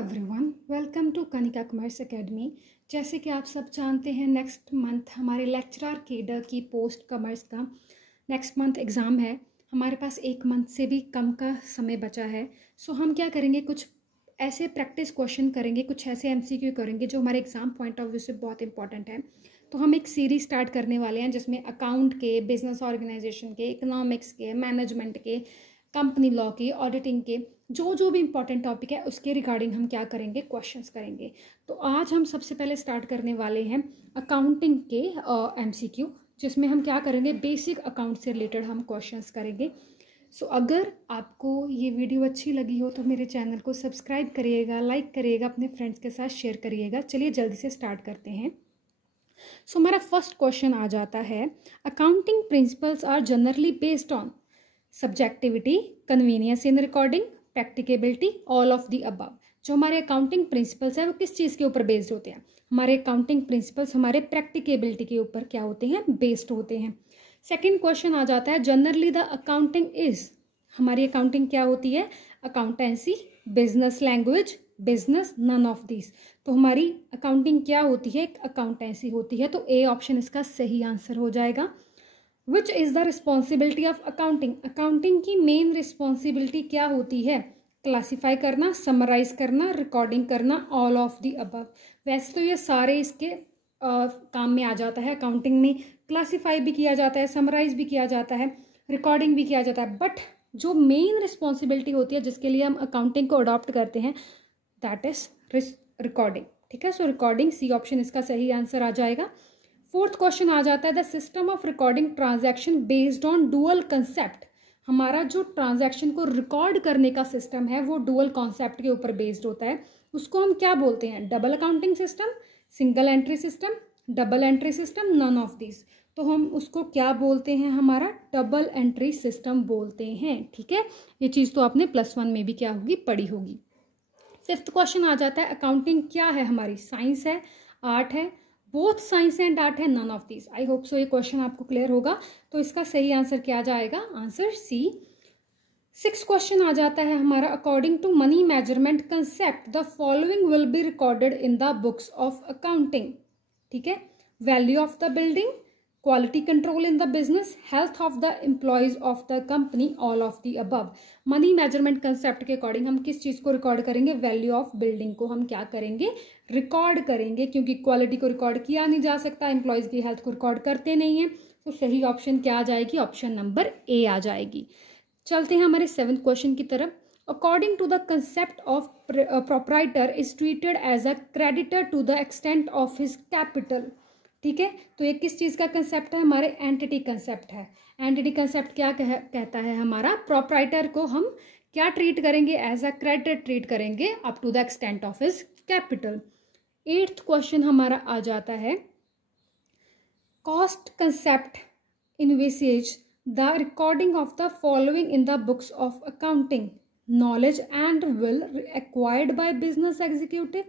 Everyone, welcome to Kanika commerce academy. जैसे कि आप सब जानते हैं, नेक्स्ट मंथ हमारे लेक्चरर केडर की पोस्ट कॉमर्स का नेक्स्ट मंथ एग्ज़ाम है। हमारे पास एक मंथ से भी कम का समय बचा है। सो हम क्या करेंगे, कुछ ऐसे प्रैक्टिस क्वेश्चन करेंगे, कुछ ऐसे एमसीक्यू करेंगे जो हमारे एग्ज़ाम पॉइंट ऑफ व्यू से बहुत इंपॉर्टेंट है। तो हम एक सीरीज स्टार्ट करने वाले हैं जिसमें अकाउंट के, बिजनेस ऑर्गेनाइजेशन के, इकोनॉमिक्स के, मैनेजमेंट के, कंपनी लॉ के, ऑडिटिंग के, जो भी इंपॉर्टेंट टॉपिक है उसके रिगार्डिंग हम क्या करेंगे, क्वेश्चंस करेंगे। तो आज हम सबसे पहले स्टार्ट करने वाले हैं अकाउंटिंग के एमसीक्यू, जिसमें हम क्या करेंगे, बेसिक अकाउंट से रिलेटेड हम क्वेश्चंस करेंगे। सो अगर आपको ये वीडियो अच्छी लगी हो तो मेरे चैनल को सब्सक्राइब करिएगा, लाइक करिएगा, अपने फ्रेंड्स के साथ शेयर करिएगा। चलिए जल्दी से स्टार्ट करते हैं। सो हमारा फर्स्ट क्वेश्चन आ जाता है, accounting principles are generally based on subjectivity, convenience in recording, practicability, all of the above. जो हमारे अकाउंटिंग प्रिंसिपल्स है वो किस चीज़ के ऊपर बेस्ड होते हैं? हमारे अकाउंटिंग प्रिंसिपल्स हमारे प्रैक्टिकेबिलिटी के ऊपर क्या होते हैं, बेस्ड होते हैं। सेकंड क्वेश्चन आ जाता है, जनरली द अकाउंटिंग इज, हमारी अकाउंटिंग क्या होती है? Accountancy, business language, business, none of this. तो हमारी अकाउंटिंग क्या होती है? एक अकाउंटेंसी होती है। तो ए ऑप्शन इसका सही आंसर हो जाएगा। Which is the responsibility of accounting, accounting की मेन रिस्पॉन्सिबिलिटी क्या होती है? क्लासीफाई करना, समराइज करना, रिकॉर्डिंग करना, ऑल ऑफ द अबव। वैसे तो ये सारे इसके काम में आ जाता है। अकाउंटिंग में क्लासीफाई भी किया जाता है, समराइज भी किया जाता है, रिकॉर्डिंग भी किया जाता है, बट जो मेन रिस्पॉन्सिबिलिटी होती है जिसके लिए हम अकाउंटिंग को अडॉप्ट करते हैं, दैट इज रिकॉर्डिंग। ठीक है, सो रिकॉर्डिंग, सी ऑप्शन इसका सही आंसर आ जाएगा। फोर्थ क्वेश्चन आ जाता है, the system of recording transaction based on dual concept. हमारा जो ट्रांजैक्शन को रिकॉर्ड करने का सिस्टम है वो डुअल कॉन्सेप्ट के ऊपर बेस्ड होता है। उसको हम क्या बोलते हैं? Double accounting system, single entry system, double entry system, none of this. तो हम उसको क्या बोलते हैं? हमारा डबल एंट्री सिस्टम बोलते हैं। ठीक है, ये चीज़ तो आपने +1 में भी क्या होगी, पढ़ी होगी। फिफ्थ क्वेश्चन आ जाता है, अकाउंटिंग क्या है हमारी? साइंस है, आर्ट है, बोथ साइंस एंड आर्ट है, none of this. I hope so ये क्वेश्चन आपको क्लियर होगा। तो इसका सही आंसर क्या जाएगा? Answer C. सिक्स क्वेश्चन आ जाता है हमारा, according to money measurement concept the following will be recorded in the books of accounting. ठीक है, value of the building, quality control in the business, health of the employees of the company, all of the above. Money measurement concept के according हम किस चीज़ को record करेंगे? Value of building को हम क्या करेंगे? रिकॉर्ड करेंगे, क्योंकि क्वालिटी को रिकॉर्ड किया नहीं जा सकता, एम्प्लॉयज की हेल्थ को रिकॉर्ड करते नहीं है। तो सही ऑप्शन क्या आ जाएगी? ऑप्शन नंबर ए आ जाएगी। चलते हैं हमारे 7th क्वेश्चन की तरफ। According to the concept of proprietor is treated as a creditor to the extent of his capital. ठीक है, तो ये किस चीज़ का कंसेप्ट है? हमारे एंटिटी कंसेप्ट है। एंटिटी कंसेप्ट क्या कहता है? हमारा प्रोप्राइटर को हम क्या ट्रीट करेंगे? एज अ क्रेडिटर ट्रीट करेंगे up to the extent of his capital. 8th question हमारा आ जाता है, cost concept envisages the recording of the following in the books of accounting, knowledge and will acquired by business executive,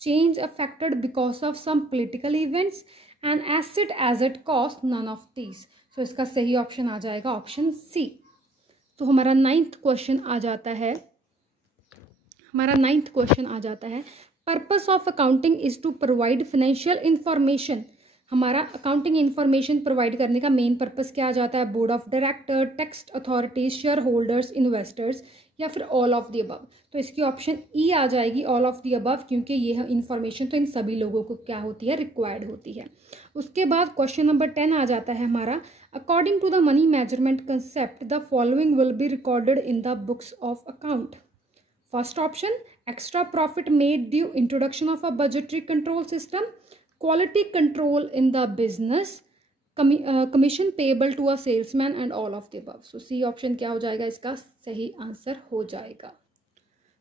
change affected because of some political events, and asset as it cost, none of these. So इसका सही option आ जाएगा option C. तो हमारा 9th question आ जाता है, purpose of accounting is to provide financial information. हमारा अकाउंटिंग इंफॉर्मेशन प्रोवाइड करने का मेन पर्पस क्या आ जाता है? Board of director, tax authorities, share holders, investors, या फिर ऑल ऑफ द अबव। तो इसकी ऑप्शन ई आ जाएगी, ऑल ऑफ द अबव, क्योंकि ये इंफॉर्मेशन तो इन सभी लोगों को क्या होती है? रिक्वायर्ड होती है। उसके बाद क्वेश्चन नंबर 10 आ जाता है हमारा, according to the money measurement concept the following will be recorded in the books of account. First option, extra profit made due introduction of a budgetary control system, quality control in the business, commission payable to a salesman, and all of the above. So C option क्या हो जाएगा? इसका सही answer हो जाएगा।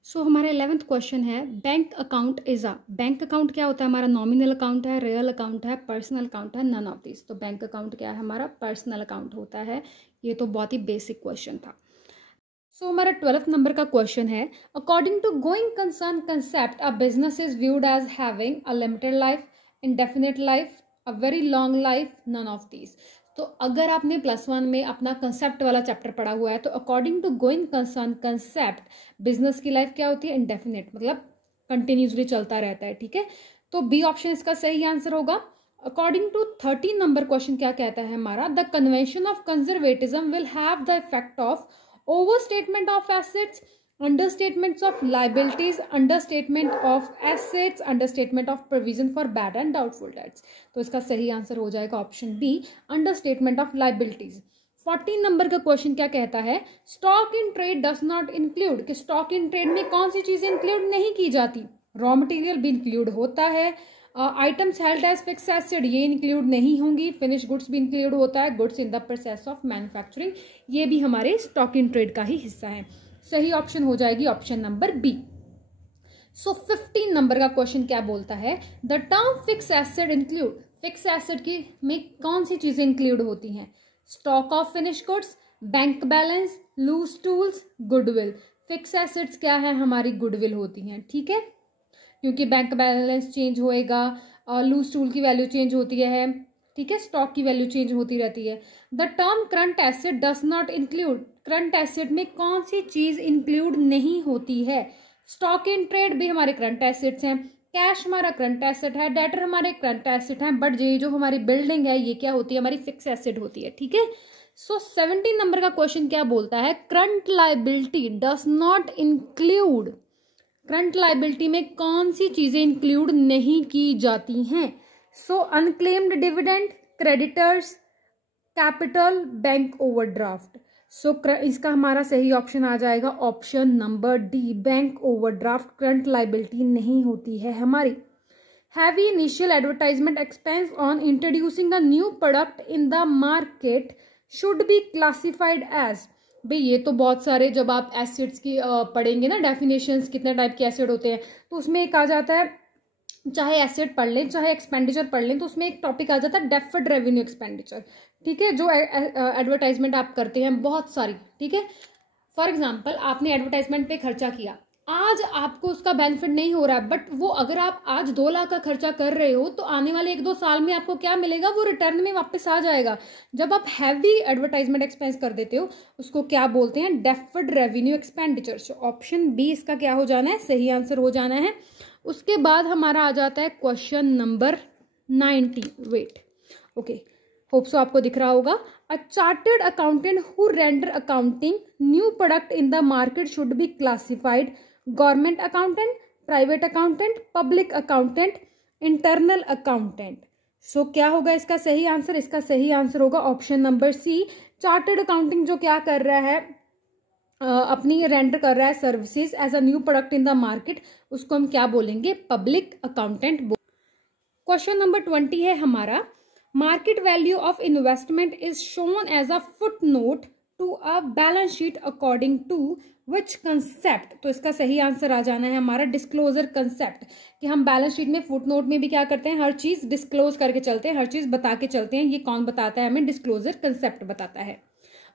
सो हमारा 11th question है, bank account is a, bank account क्या होता है? हमारा नॉमिनल अकाउंट है, रियल अकाउंट है, पर्सनल अकाउंट है, नन ऑफ दिस। तो बैंक अकाउंट क्या है? हमारा पर्सनल अकाउंट होता है। ये तो बहुत ही बेसिक क्वेश्चन था। सो हमारा 12th नंबर का क्वेश्चन है, according to going concern concept a business is viewed as having a limited life, indefinite life, a very long life, none of this. तो अगर आपने +1 में अपना कंसेप्ट वाला चैप्टर पढ़ा हुआ है तो according to going concern concept business की लाइफ क्या होती है? इंडेफिनिट, मतलब कंटिन्यूसली चलता रहता है, ठीक है। तो बी ऑप्शन इसका सही आंसर होगा। अकॉर्डिंग टू 13 नंबर क्वेश्चन क्या कहता है हमारा, the convention of conservatism will have the effect of over statement of assets, understatements of liabilities, understatement of assets, understatement of provision for bad and doubtful debts. तो इसका सही answer हो जाएगा option B, understatement of liabilities. 14 number का question क्या कहता है, stock in trade does not include, कि स्टॉक इन ट्रेड में कौन सी चीजें इंक्लूड नहीं की जाती। रॉ मटेरियल भी इंक्लूड होता है, items held as fix asset ये इंक्लूड नहीं होंगी, फिनिश गुड्स भी इंक्लूड होता है, goods in the process of manufacturing ये भी हमारे स्टॉक इन ट्रेड का ही हिस्सा है। सही ऑप्शन हो जाएगी option number B. So 15 number का क्वेश्चन क्या बोलता है, the term fix asset include, fix asset की में कौन सी चीजें इंक्लूड होती हैं, stock of finish goods, bank balance, loose tools, goodwill. Fix assets क्या है हमारी, गुडविल होती हैं, ठीक है, क्योंकि बैंक बैलेंस चेंज होएगा और लूज टूल की वैल्यू चेंज होती है, ठीक है, स्टॉक की वैल्यू चेंज होती रहती है। The term current asset does not include, current asset में कौन सी चीज इंक्लूड नहीं होती है, स्टॉक इन ट्रेड भी हमारे करंट एसेट्स हैं, कैश हमारा करंट एसेट है, डेटर हमारे करंट एसेट है, बट ये जो हमारी बिल्डिंग है ये क्या होती है, हमारी फिक्स एसेट होती है, ठीक है। सो 17 नंबर का क्वेश्चन क्या बोलता है, current liability does not include, current liability में कौन सी चीजें इंक्लूड नहीं की जाती हैं। So unclaimed dividend, creditors, capital, bank overdraft. So इसका हमारा सही ऑप्शन आ जाएगा option number D, bank overdraft current liability नहीं होती है हमारी। Heavy initial advertisement expense on introducing the new product in the market should be classified as, भाई ये तो बहुत सारे जब आप एसिड्स की पढ़ेंगे ना डेफिनेशंस, कितने टाइप के एसिड होते हैं, तो उसमें एक आ जाता है, चाहे एसेट पढ़ लें चाहे एक्सपेंडिचर पढ़ लें, तो उसमें एक टॉपिक आ जाता है डेफर्ड रेवेन्यू एक्सपेंडिचर, ठीक है, जो एडवर्टाइजमेंट आप करते हैं बहुत सारी, ठीक है। फॉर एग्जांपल आपने एडवर्टाइजमेंट पे खर्चा किया, आज आपको उसका बेनिफिट नहीं हो रहा है, बट वो अगर आप आज 2 लाख का खर्चा कर रहे हो तो आने वाले 1-2 साल में आपको क्या मिलेगा, वो रिटर्न में वापस आ जाएगा। जब आप हैवी एडवर्टाइजमेंट एक्सपेंस कर देते हो उसको क्या बोलते हैं, deferred revenue expenditure. Option B इसका क्या हो जाना है, सही आंसर हो जाना है। उसके बाद हमारा आ जाता है question number 90, wait, okay, hope so आपको दिख रहा होगा। A chartered accountant who render accounting new product in the market should be classified government accountant, private accountant, public accountant, internal accountant. So क्या होगा इसका सही आंसर, इसका सही आंसर होगा option number C, chartered accounting जो क्या कर रहा है, अपनी रेंडर कर रहा है services as a new product in the market, उसको हम क्या बोलेंगे, पब्लिक अकाउंटेंट। क्वेश्चन नंबर 20 है हमारा, market value of investment is shown as a foot note to a balance sheet according to which concept. तो इसका सही आंसर आ जाना है हमारा डिस्क्लोजर कंसेप्ट, कि हम बैलेंस शीट में फुट नोट में भी क्या करते हैं, हर चीज डिस्क्लोज करके चलते हैं, हर चीज बता के चलते हैं। ये कौन बताता है हमें, डिस्क्लोजर कंसेप्ट बताता है।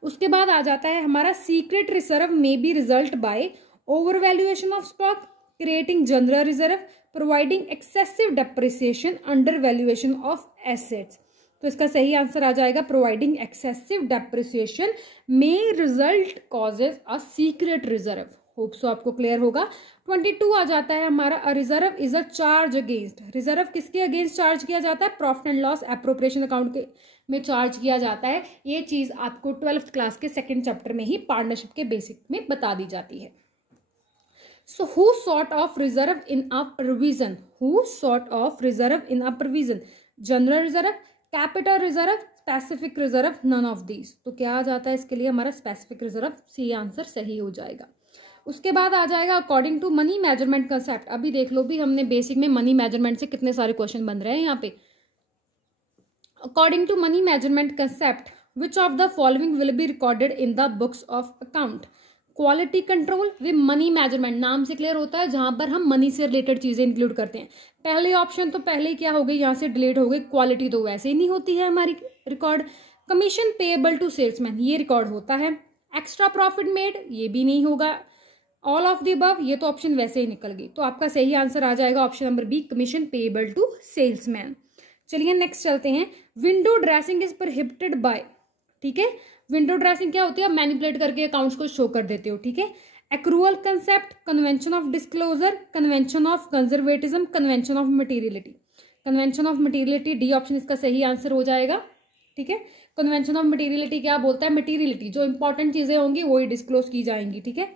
उसके बाद आ जाता है हमारा secret reserve may be result by over valuation of stock, creating general reserve, providing excessive depreciation, under valuation of assets. तो इसका सही आंसर आ जाएगा providing excessive depreciation may result causes a secret reserve. Hope so आपको clear होगा। 22 आ जाता है हमारा, a reserve is a charge against, reserve किसके अगेंस्ट चार्ज किया जाता है, profit and loss appropriation account के में चार्ज किया जाता है। ये चीज आपको 12th क्लास के 2nd चैप्टर में ही पार्टनरशिप के बेसिक में बता दी जाती है। So who sort of reserve in a provision, who sort of reserve in a provision, general reserve, capital reserve, specific reserve, none of these. तो क्या आ जाता है इसके लिए हमारा स्पेसिफिक रिजर्व, सी आंसर सही हो जाएगा। उसके बाद आ जाएगा according to money measurement concept. अभी देख लो भी हमने बेसिक में मनी मेजरमेंट से कितने सारे क्वेश्चन बन रहे हैं यहाँ पे। According to money measurement concept which of the following will be recorded in the books of account, quality control with money measurement, नाम से क्लियर होता है जहां पर हम मनी से रिलेटेड चीजें इंक्लूड करते हैं। पहले ऑप्शन तो पहले ही क्या हो गई, यहाँ से डिलीट हो गई, क्वालिटी तो वैसे ही नहीं होती है हमारी record. Commission payable to salesman, ये रिकॉर्ड होता है। एक्स्ट्रा प्रॉफिट मेड, ये भी नहीं होगा। ऑल ऑफ द अबव, ये तो ऑप्शन वैसे ही निकल गई। तो आपका सही आंसर आ जाएगा option number B, commission payable to salesman. चलिए नेक्स्ट चलते हैं। Window dressing is prohibited by, ठीक है, विंडो ड्रेसिंग क्या होती है, आप मैनिपुलेट करके अकाउंट्स को शो कर देते हो, ठीक है। Accrual concept, convention of disclosure, convention of conservatism, convention of materiality. Convention of materiality, D option इसका सही आंसर हो जाएगा। ठीक है, कन्वेंशन ऑफ मटीरियलिटी क्या बोलता है? मटीरियलिटी, जो इंपॉर्टेंट चीजें होंगी वही डिस्क्लोज की जाएंगी। ठीक है,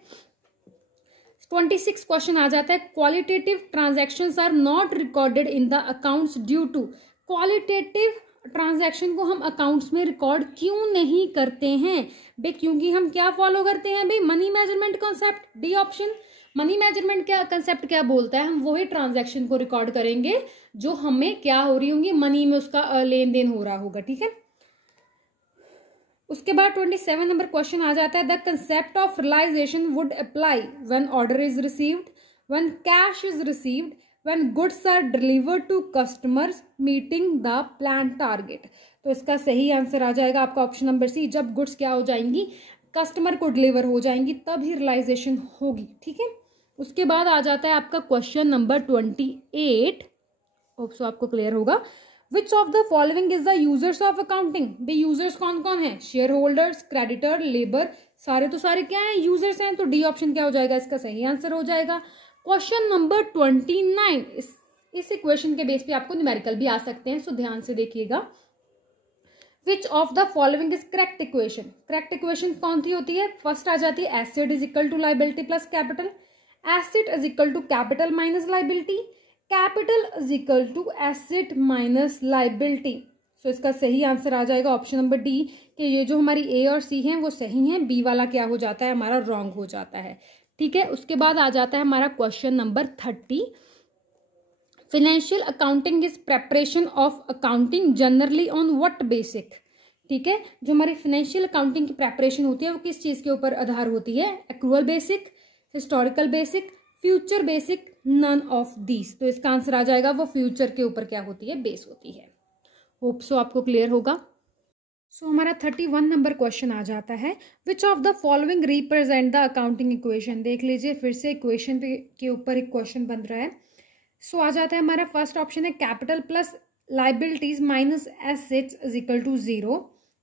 26 क्वेश्चन आ जाता है, qualitative transactions are not recorded in the accounts due to. Qualitative transaction को हम अकाउंट्स में रिकॉर्ड क्यों नहीं करते हैं बे? क्योंकि हम क्या फॉलो करते हैं भाई? Money measurement concept, D option. Money measurement क्या कंसेप्ट क्या बोलता है? हम वही ट्रांजैक्शन को रिकॉर्ड करेंगे जो हमें क्या हो रही होंगी, मनी में उसका लेन देन हो रहा होगा। ठीक है, उसके बाद 27 नंबर क्वेश्चन आ जाता है, the concept of realization would apply when order is received, when cash is received, when goods are delivered to customers meeting the plan target. तो इसका सही आंसर आ जाएगा आपका ऑप्शन नंबर सी, जब गुड्स क्या हो जाएंगी, कस्टमर को डिलीवर हो जाएंगी, तब ही रियलाइजेशन होगी। ठीक है, उसके बाद आ जाता है आपका क्वेश्चन नंबर 28, होप सो आपको क्लियर होगा। विच of the following is the users of accounting? भाई यूजर्स कौन कौन है? शेयर होल्डर्स, क्रेडिटर, लेबर, सारे तो सारे क्या है? यूजर्स हैं। तो डी ऑप्शन क्या हो जाएगा? इसका सही आंसर हो जाएगा। क्वेश्चन नंबर 29, इस इक्वेशन के बेस पे आपको न्यूमेरिकल भी आ सकते हैं, सो ध्यान से देखिएगा। Which of the following is correct equation? Correct equation कौन सी होती है? फर्स्ट आ जाती है asset is equal to liability plus capital, asset is equal to capital minus liability, capital is equal to asset minus liability. So इसका सही answer आ जाएगा ऑप्शन नंबर डी, कि ये जो हमारी ए और सी हैं वो सही हैं, बी वाला क्या हो जाता है? हमारा रॉन्ग हो जाता है। ठीक है, उसके बाद आ जाता है हमारा question number 30, financial accounting is preparation of accounting generally on what basic? ठीक है, जो हमारी फाइनेंशियल अकाउंटिंग की प्रेपरेशन होती है वो किस चीज के ऊपर आधार होती है? Accrual basic, historical basic, future basic, none of these. तो इसका आंसर आ जाएगा वो फ्यूचर के ऊपर क्या होती है? बेस होती है। होप सो आपको क्लियर होगा। सो हमारा 31 नंबर क्वेश्चन आ जाता है, विच of the following represent the accounting equation? देख लीजिए, फिर से इक्वेशन के ऊपर एक क्वेश्चन बन रहा है। सो आ जाता है हमारा फर्स्ट ऑप्शन है capital plus liabilities minus assets is equal to 0,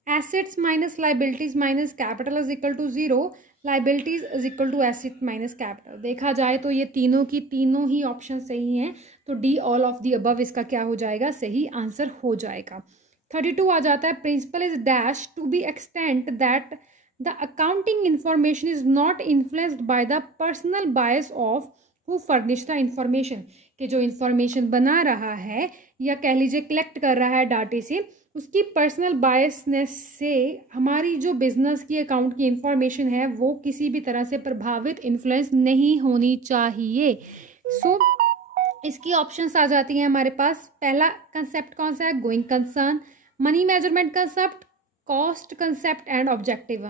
assets minus liabilities minus capital is equal to 0, liabilities is equal to asset minus capital. देखा जाए तो ये तीनों की तीनों ही ऑप्शन सही हैं, तो D all of the above इसका क्या हो जाएगा? सही आंसर हो जाएगा। 32 आ जाता है, principle is dash to be extent that the accounting information is not influenced by the personal bias of who furnish the information. कि जो इंफॉर्मेशन बना रहा है या कह लीजिए कलेक्ट कर रहा है डाटे से, उसकी पर्सनल बायसनेस से हमारी जो बिजनेस की अकाउंट की इंफॉर्मेशन है वो किसी भी तरह से प्रभावित, इन्फ्लुएंस नहीं होनी चाहिए। सो इसकी ऑप्शंस आ जाती हैं हमारे पास। पहला कंसेप्ट कौन सा है? Going concern, money measurement concept, cost concept and objective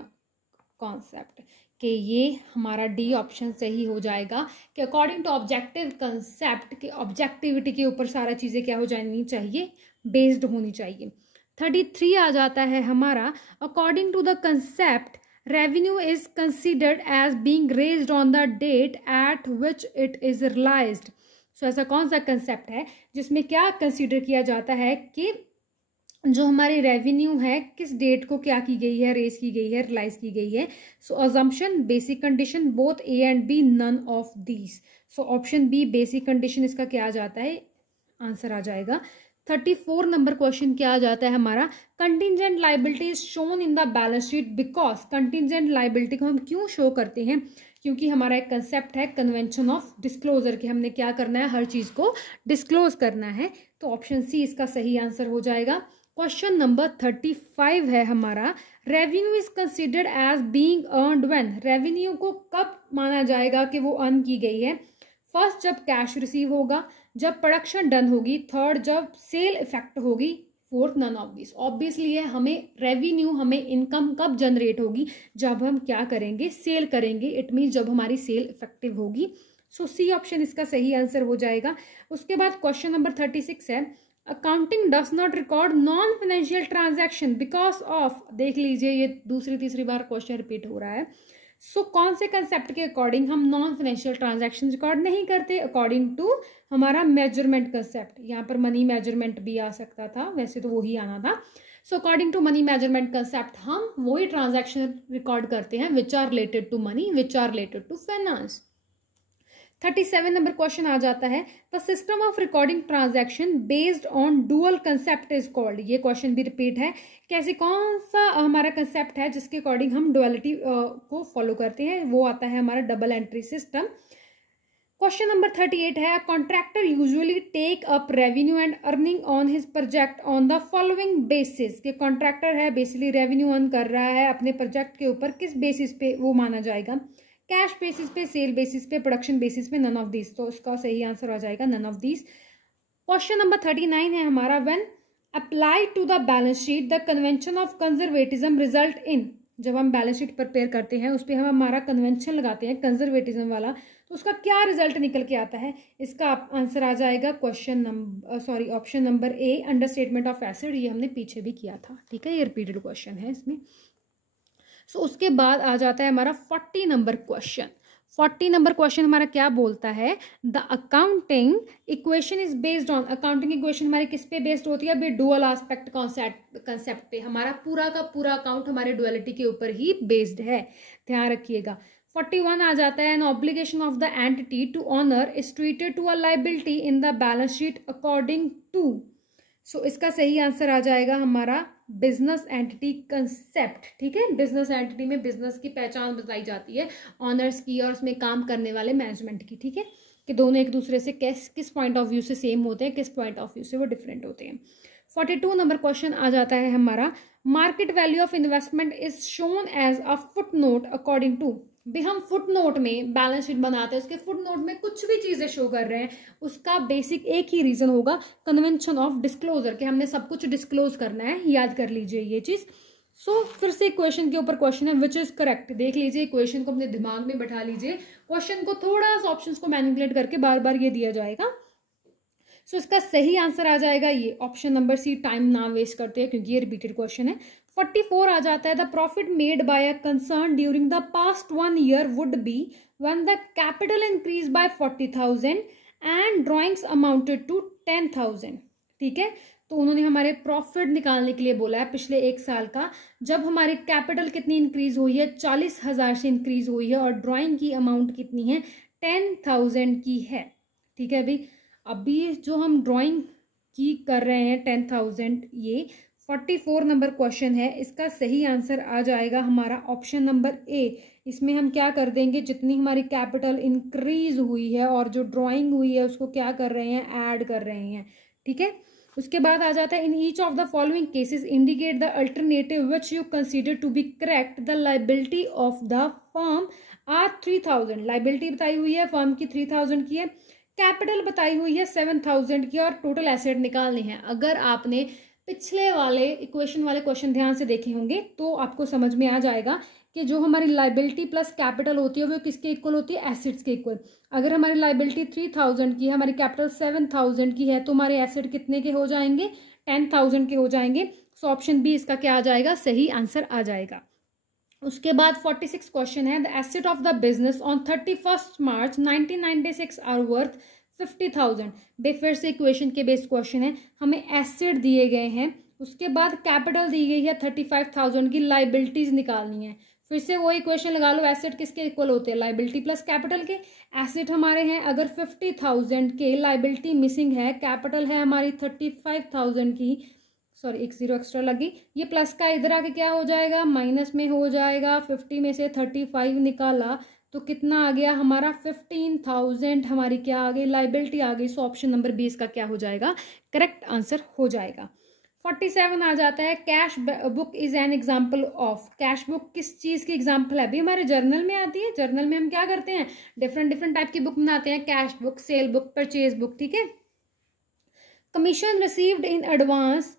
concept. कि ये हमारा डी ऑप्शन सही हो जाएगा कि अकॉर्डिंग टू ऑब्जेक्टिव कंसेप्ट के ऑब्जेक्टिविटी के ऊपर सारा चीज़ें क्या हो जानी चाहिए? बेस्ड होनी चाहिए। 33 आ जाता है हमारा, according to the concept revenue is considered as being raised on the date at which it is realised. So ऐसा कौन सा कंसेप्ट है जिसमें क्या कंसिडर किया जाता है कि जो हमारी रेवेन्यू है किस डेट को क्या की गई है? रेज की गई है, रियलाइज की गई है। So assumption, basic condition, both A and B, none of these. So option B basic condition इसका क्या आ जाता है? आंसर आ जाएगा। 34 नंबर क्वेश्चन क्या आ जाता है हमारा, contingent liability is shown in the balance sheet because. Contingent liability को हम क्यों शो करते हैं? क्योंकि हमारा एक कंसेप्ट है कन्वेंशन ऑफ डिस्क्लोजर, कि हमने क्या करना है? हर चीज को डिस्क्लोज करना है। तो ऑप्शन सी इसका सही आंसर हो जाएगा। क्वेश्चन नंबर 35 है हमारा, revenue is considered as being earned when. Revenue को कब माना जाएगा कि वो अर्न की गई है? फर्स्ट, जब कैश रिसीव होगा, जब प्रोडक्शन डन होगी, थर्ड, जब सेल इफेक्ट होगी, fourth, none of this. Obviously है, हमें रेवेन्यू, हमें इनकम कब जनरेट होगी? जब हम क्या करेंगे? सेल करेंगे। इट मीन्स जब हमारी सेल इफेक्टिव होगी। सो सी ऑप्शन इसका सही आंसर हो जाएगा। उसके बाद क्वेश्चन नंबर 36 है, accounting does not record non financial transaction because of. देख लीजिए, ये दूसरी तीसरी बार क्वेश्चन रिपीट हो रहा है। सो कौन से कंसेप्ट के अकॉर्डिंग हम नॉन फाइनेंशियल ट्रांजैक्शन रिकॉर्ड नहीं करते? अकॉर्डिंग टू हमारा मेजरमेंट कंसेप्ट। यहाँ पर मनी मेजरमेंट भी आ सकता था, वैसे तो वही आना था। So according to money measurement concept हम वही ट्रांजैक्शन रिकॉर्ड करते हैं which are related to money, which are related to finance. 37 number question आ जाता है, the system of recording transaction based on dual concept is called. ये question भी repeat है, कैसे कौन सा हमारा कंसेप्ट है जिसके अकॉर्डिंग हम डुअलिटी को फॉलो करते हैं, वो आता है हमारा double entry system. Question number 38 है, contractor usually take up revenue and earning on his project on the following basis. कि कॉन्ट्रैक्टर है बेसिकली रेवेन्यू अर्न कर रहा है अपने प्रोजेक्ट के ऊपर, किस बेसिस पे वो माना जाएगा, कैश बेसिस पे, सेल बेसिस पे, प्रोडक्शन बेसिस पे, नन ऑफ दिस। तो उसका सही आंसर आ जाएगा none of this. Question number 39 है हमारा, when apply to the balance sheet the convention of conservatism result in. जब हम बैलेंस शीट प्रिपेयर करते हैं उस पर हम हमारा कन्वेंशन लगाते हैं कंजर्वेटिज्म वाला, तो उसका क्या रिजल्ट निकल के आता है, इसका आंसर आ जाएगा option number A, under statement of asset. ये हमने पीछे भी किया था, ठीक है, ये रिपीटेड क्वेश्चन है इसमें। उसके बाद आ जाता है हमारा 40 नंबर क्वेश्चन। 40 नंबर क्वेश्चन हमारा क्या बोलता है, the accounting equation is based on. Accounting equation हमारी किस पे बेस्ड होती है, डुअल एस्पेक्ट कॉन्सेप्ट पे। हमारा पूरा का पूरा अकाउंट हमारे डुअलिटी के ऊपर ही बेस्ड है, ध्यान रखिएगा। 41 आ जाता है, an obligation of the entity to honour is treated to a liability in the balance sheet according to. इसका सही आंसर आ जाएगा हमारा बिजनेस एंटिटी कंसेप्ट, ठीक है। बिजनेस एंटिटी में बिजनेस की पहचान बताई जाती है, ऑनर्स की और उसमें काम करने वाले मैनेजमेंट की, ठीक है, कि दोनों एक दूसरे से किस पॉइंट ऑफ व्यू से सेम होते हैं, किस पॉइंट ऑफ व्यू से वो डिफरेंट होते हैं। 42 नंबर क्वेश्चन आ जाता है हमारा, market value of investment is shown as a foot note according to. भी हम फुट नोट में बैलेंस शीट बनाते हैं, उसके फुट नोट में कुछ भी चीजें शो कर रहे हैं, उसका बेसिक एक ही रीजन होगा, कन्वेंशन ऑफ डिस्क्लोजर, कि हमने सब कुछ डिस्क्लोज करना है, याद कर लीजिए ये चीज। फिर से क्वेश्चन के ऊपर क्वेश्चन है विच इज करेक्ट। देख लीजिए, क्वेश्चन को अपने दिमाग में बैठा लीजिए, क्वेश्चन को थोड़ा सा ऑप्शंस को मैनिपुलेट करके बार बार ये दिया जाएगा। इसका सही आंसर आ जाएगा ये ऑप्शन नंबर सी, टाइम ना वेस्ट करते हैं क्योंकि ये रिपीटेड क्वेश्चन है। 44 आ जाता है, the profit made by a concern during the past 1 year would be when the capital increase by 40,000 and drawings amounted to 10,000, ठीक है। तो उन्होंने हमारे प्रॉफिट निकालने के लिए बोला है पिछले एक साल का, जब हमारी कैपिटल कितनी इंक्रीज हुई है, 40,000 से इंक्रीज हुई है, और ड्रॉइंग की अमाउंट कितनी है, 10,000 की है, ठीक है। अभी जो हम ड्राइंग की कर रहे हैं 10,000, ये 44 नंबर क्वेश्चन है, इसका सही आंसर आ जाएगा हमारा ऑप्शन नंबर ए। इसमें हम क्या कर देंगे, जितनी हमारी कैपिटल इंक्रीज हुई है और जो ड्राइंग हुई है उसको क्या कर रहे हैं, ऐड कर रहे हैं, ठीक है। उसके बाद आ जाता है, in each of the following cases indicate the alternative which you consider to be correct, the liability of the firm are 3,000। Liability बताई हुई है फर्म की 3,000 की है, कैपिटल बताई हुई है 7,000 की, और टोटल एसेट निकालनी है। अगर आपने पिछले वाले इक्वेशन वाले क्वेश्चन ध्यान से देखे होंगे तो आपको समझ में आ जाएगा कि जो हमारी लाइबिलिटी प्लस कैपिटल होती है वो किसके इक्वल होती है, एसेट्स के इक्वल। अगर हमारी लाइबिलिटी 3,000 की है, हमारी कैपिटल 7,000 की है, तो हमारे एसेट कितने के हो जाएंगे, 10,000 के हो जाएंगे। ऑप्शन बी इसका क्या आ जाएगा, सही आंसर आ जाएगा। उसके बाद 46 क्वेश्चन है, the asset of the business on 31 March 1996 are worth 50,000। फिर से इक्वेशन के बेस्ड क्वेश्चन है, हमें एसेट दिए गए हैं, उसके बाद कैपिटल दी गई है 35,000 की, लाइबिलिटीज निकालनी है। फिर से वो इक्वेशन लगा लो, एसेट किसके इक्वल होते हैं, लाइबिलिटी प्लस कैपिटल के। एसेट हमारे हैं अगर 50,000 के, लाइबिलिटी मिसिंग है, कैपिटल है हमारी 35,000 की, सॉरी एक जीरो एक्स्ट्रा लगी, ये प्लस का इधर आके क्या हो जाएगा, माइनस में हो जाएगा। 50 में से 35 निकाला तो कितना आ गया हमारा, 15,000 हमारी क्या आ गई, लाइबिलिटी आ गई। ऑप्शन नंबर 20 का क्या हो जाएगा, करेक्ट आंसर हो जाएगा। 47 आ जाता है, cash book is an example of. Cash book किस चीज की एग्जाम्पल है, अभी हमारे जर्नल में आती है। जर्नल में हम क्या करते हैं, डिफरेंट टाइप की बुक बनाते हैं, cash book, cell book, purchase book, ठीक है। Commission received in advance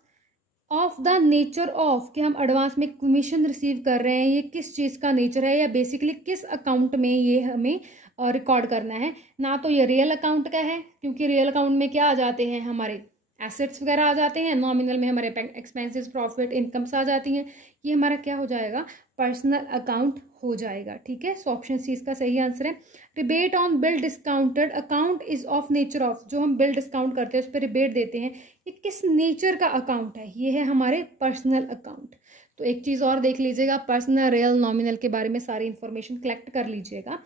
of the nature of, कि हम एडवांस में कमीशन रिसीव कर रहे हैं, ये किस चीज़ का नेचर है, या बेसिकली किस अकाउंट में ये हमें रिकॉर्ड करना है। ना तो ये रियल अकाउंट का है, क्योंकि रियल अकाउंट में क्या आ जाते हैं, हमारे एसेट्स वगैरह आ जाते हैं, नॉमिनल में हमारे एक्सपेंसेस, प्रॉफिट, इनकम्स आ जाती हैं। ये हमारा क्या हो जाएगा, पर्सनल अकाउंट हो जाएगा। ठीक है, सो ऑप्शन सी इसका सही आंसर है। Rebate on bill discounted account is of nature of, जो हम बिल डिस्काउंट करते हैं उस पर रिबेट देते हैं, ये किस नेचर का अकाउंट है? ये है हमारे पर्सनल अकाउंट। तो एक चीज़ और देख लीजिएगा, पर्सनल, रियल, नॉमिनल के बारे में सारी इंफॉर्मेशन कलेक्ट कर लीजिएगा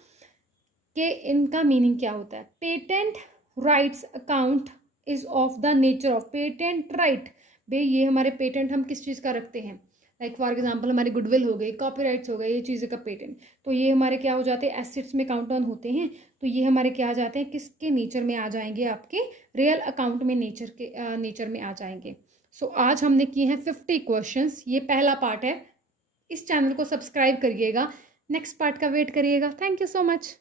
कि इनका मीनिंग क्या होता है। Patent rights account is of the nature of, patent right भाई ये हमारे पेटेंट हम किस चीज़ का रखते हैं, लाइक फॉर एग्जांपल हमारी गुडविल हो गई, कॉपीराइट्स हो गए, ये चीज़ें का पेटेंट, तो ये हमारे क्या हो जाते हैं, एसेट्स में काउंट ऑन होते हैं। तो ये हमारे क्या आ जाते हैं, किसके नेचर में आ जाएंगे, आपके रियल अकाउंट में, नेचर में आ जाएंगे। सो आज हमने किए हैं 50 क्वेश्चंस, ये पहला पार्ट है। इस चैनल को सब्सक्राइब करिएगा, नेक्स्ट पार्ट का वेट करिएगा। Thank you so much.